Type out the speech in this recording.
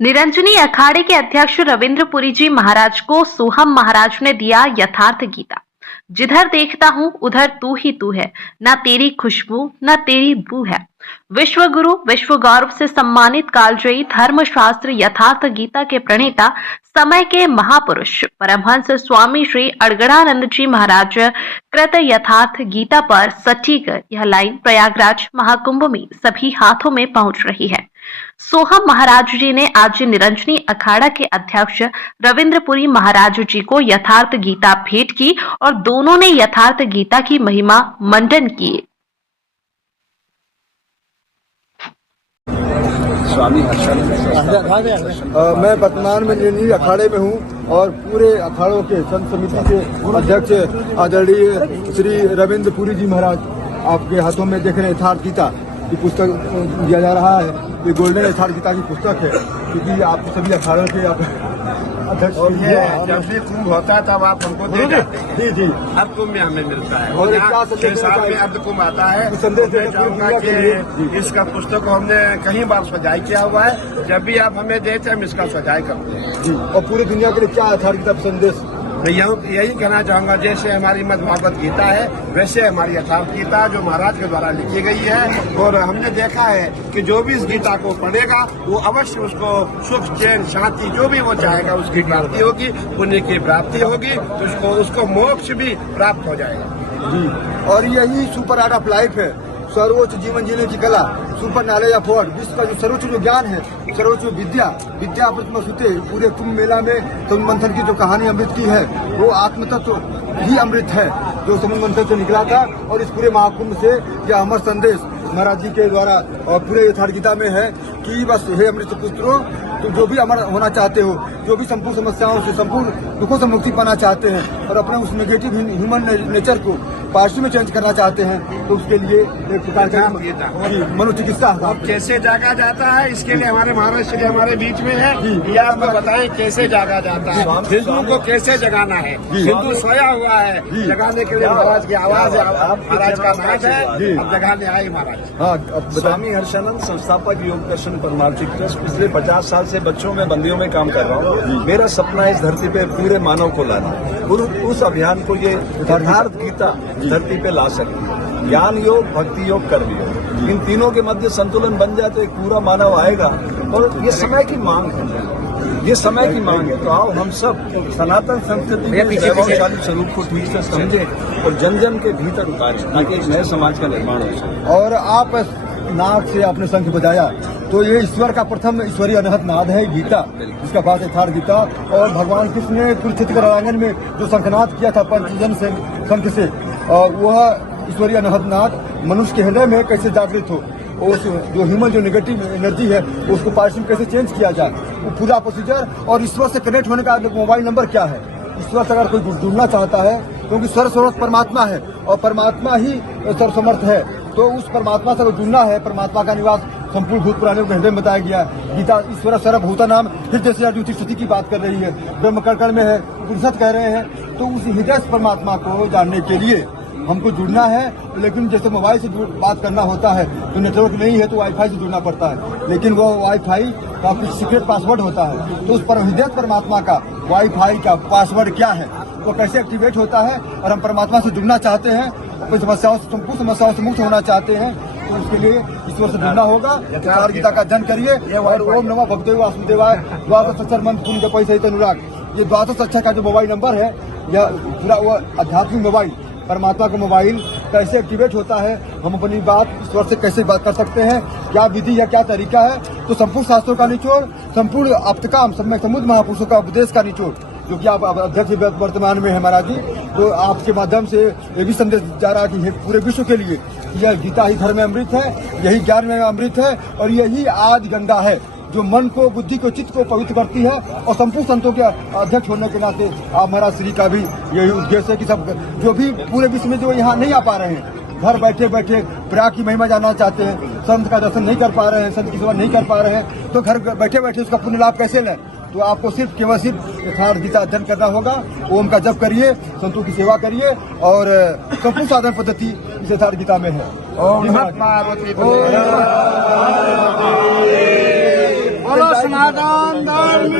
निरंजनी अखाड़े के अध्यक्ष रविंद्रपुरी जी महाराज को सोहम महाराज ने दिया यथार्थ गीता। जिधर देखता हूँ उधर तू ही तू है, ना तेरी खुशबू ना तेरी बू है। विश्व गुरु विश्व गौरव से सम्मानित कालजयी धर्मशास्त्र यथार्थ गीता के प्रणेता समय के महापुरुष परमहंस स्वामी श्री अड़गड़ानंद जी महाराज कृत यथार्थ गीता पर सटीक यह लाइन प्रयागराज महाकुंभ में सभी हाथों में पहुंच रही है। सोहम महाराज जी ने आज निरंजनी अखाड़ा के अध्यक्ष रविंद्रपुरी महाराज जी को यथार्थ गीता भेंट की और दोनों ने यथार्थ गीता की महिमा मंडन की। स्वामी मैं वर्तमान में निरंजनी अखाड़े में हूँ और पूरे अखाड़ों के संत समिति के अध्यक्ष आदरणीय श्री रविंद्रपुरी जी महाराज आपके हाथों में देख रहे हैं यथार्थ गीता की पुस्तक दिया जा रहा है। ये गोल्डन यथार्थ गीता की पुस्तक है क्योंकि आप सभी अखाड़ों के अध्यक्ष जब भी कुंभ होता है तब आप हमको दे जाते हैं। जी जी, हर कुंभ में हमें मिलता है और यहाँ 6 साल में अर्ध कुंभ आता है। संदेश मैं चाहूँगा कि इसका पुस्तक को हमने कई बार सजाई किया हुआ है। जब भी आप हमें देते हैं हम इसका सजाई करते हैं जी। और पूरी दुनिया के लिए क्या यथार्थ गीता संदेश? मैं यही कहना चाहूँगा, जैसे हमारी मद् भागवत गीता है वैसे हमारी यथार्थ गीता जो महाराज के द्वारा लिखी गई है। और हमने देखा है कि जो भी इस गीता को पढ़ेगा वो अवश्य उसको सुख चैन शांति जो भी वो चाहेगा उसकी प्राप्ति होगी, पुण्य की प्राप्ति होगी, तो उसको मोक्ष भी प्राप्त हो जाएगा जी। और यही सुपर आर्ट ऑफ लाइफ है, सर्वोच्च जीवन जीने की कला, सुपर नॉलेज ऑफ वर्ड, विश्व का जो सर्वोच्च जो ज्ञान है, सर्वोच्च विद्या अमृत सुते। पूरे कुंभ मेला में समुद्र मंथन की जो कहानी अमृत की है वो आत्म तत्व ही अमृत है जो समुद्र मंथन से निकला था। और इस पूरे महाकुंभ से यह अमर संदेश महाराज जी के द्वारा और पूरे यथार्थ गीता में है कि बस हे अमृत पुत्रों, तो जो भी अमर होना चाहते हो, जो भी संपूर्ण समस्याओं से संपूर्ण दुखों से मुक्ति पाना चाहते हैं और अपने उस नेगेटिव ह्यूमन नेचर को पॉजिटिव में चेंज करना चाहते हैं, तो उसके लिए एक प्रकार का मनोचिकित्सा और कैसे जागा जाता है इसके लिए हमारे महाराज श्री हमारे बीच में है। ये आपको बताएं कैसे जागा जाता है, हिंदुओं को कैसे जगाना है। हिंदू सोया हुआ है, जगाने के लिए महाराज की आवाज है, महाराज का नाच है, अब जगाने आए महाराज। स्वामी हर्षानंद संस्थापक योग दर्शन परमार्थिक ट्रस्ट पिछले 50 साल से बच्चों में बंदियों में काम कर रहा हूँ। मेरा सपना है इस धरती पे पूरे मानव को लाना और उस अभियान को ये यथार्थ गीता धरती पे ला सके। ज्ञान योग, भक्ति योग, कर्म योग, इन तीनों के मध्य संतुलन बन जाए तो एक पूरा मानव आएगा। और ये समय की मांग है, ये समय की मांग है। तो आओ हम सब सनातन संस्कृति के वैभवशाली स्वरूप को ठीक से समझे और जन जन के भीतर उतारें ताकि एक नए समाज का निर्माण हो सके। और आप नाक से आपने शंख बजाया तो ये ईश्वर का प्रथम ईश्वरीय अनहद नाद है गीता, जिसका बात यथार्थ गीता। और भगवान कृष्ण ने कुरुक्षेत्र के रणांगन में जो शंखनाद किया था पंचजन से शंख से, वह ईश्वरीय अनहद नाद मनुष्य के हृदय में कैसे जागृत हो, उस जो ह्यूमन जो नेगेटिव एनर्जी है उसको पॉजिटिव कैसे चेंज किया जाए, वो पूरा प्रोसीजर। और ईश्वर से कनेक्ट होने का मोबाइल नंबर क्या है, ईश्वर से अगर कोई जुड़ना चाहता है, क्योंकि सर्वसमर्थ परमात्मा है और परमात्मा ही सर्वसमर्थ है, तो उस परमात्मा से जुड़ना है। परमात्मा का निवास संपूर्ण भूत पुराणों के हृदय में बताया गया है। गीता ईश्वर सर्वभूता नाम हृदय से द्वितीय स्तुति की बात कर रही है, ब्रह्म कण में है, उपनिषद कह रहे हैं। तो उस हृदय परमात्मा को जानने के लिए हमको जुड़ना है। लेकिन जैसे मोबाइल से बात करना होता है तो नेटवर्क नहीं है तो वाईफाई से जुड़ना पड़ता है, लेकिन वो वाईफाई का कुछ सीक्रेट पासवर्ड होता है। तो उस हृदय परमात्मा का वाईफाई का पासवर्ड क्या है, वो कैसे एक्टिवेट होता है। और हम परमात्मा से जुड़ना चाहते हैं, अपनी समस्याओं से संपूर्ण समस्याओं से मुक्त होना चाहते हैं, तो उसके लिए ईश्वर से जुड़ना होगा। यथार्थ गीता का अध्ययन करिए और ओम नमः भगवते वासुदेवाय द्वादश अक्षर मंत्र पुण्य जपै सहित अनुराग, ये द्वादश अक्षर का जो मोबाइल नंबर है, यह पूरा वो आध्यात्मिक मोबाइल, परमात्मा का मोबाइल कैसे एक्टिवेट होता है, हम अपनी बात ईश्वर से कैसे बात कर सकते हैं, क्या विधि या क्या तरीका है। तो संपूर्ण शास्त्रों का निचोड़, संपूर्ण आप्तकाम समुद्र महापुरुषों का उपदेश का निचोड़, जो कि आप अध्यक्ष वर्तमान में है महाराज जी, तो आपके माध्यम से ये भी संदेश जा रहा है कि पूरे विश्व के लिए यह गीता ही धर्म में अमृत है, यही ज्ञान में अमृत है और यही आदि गंगा है जो मन को, बुद्धि को, चित्त को पवित्र करती है। और संपूर्ण संतों के अध्यक्ष होने के नाते आप महाराज श्री का भी यही उद्देश्य है कि सब जो भी पूरे विश्व में जो यहाँ नहीं आ पा रहे हैं, घर बैठे बैठे प्रयाग की महिमा जानना चाहते हैं, संत का दर्शन नहीं कर पा रहे हैं, संत की सेवा नहीं कर पा रहे हैं, तो घर बैठे बैठे उसका पुण्य लाभ कैसे लें। तो आपको केवल सिर्फ यथार्थ गीता अध्ययन करना होगा, ओम का जप करिए, संतों की सेवा करिए और संपूर्ण साधन पद्धति इस यथार्थ गीता में है। ओम सनातन धर्म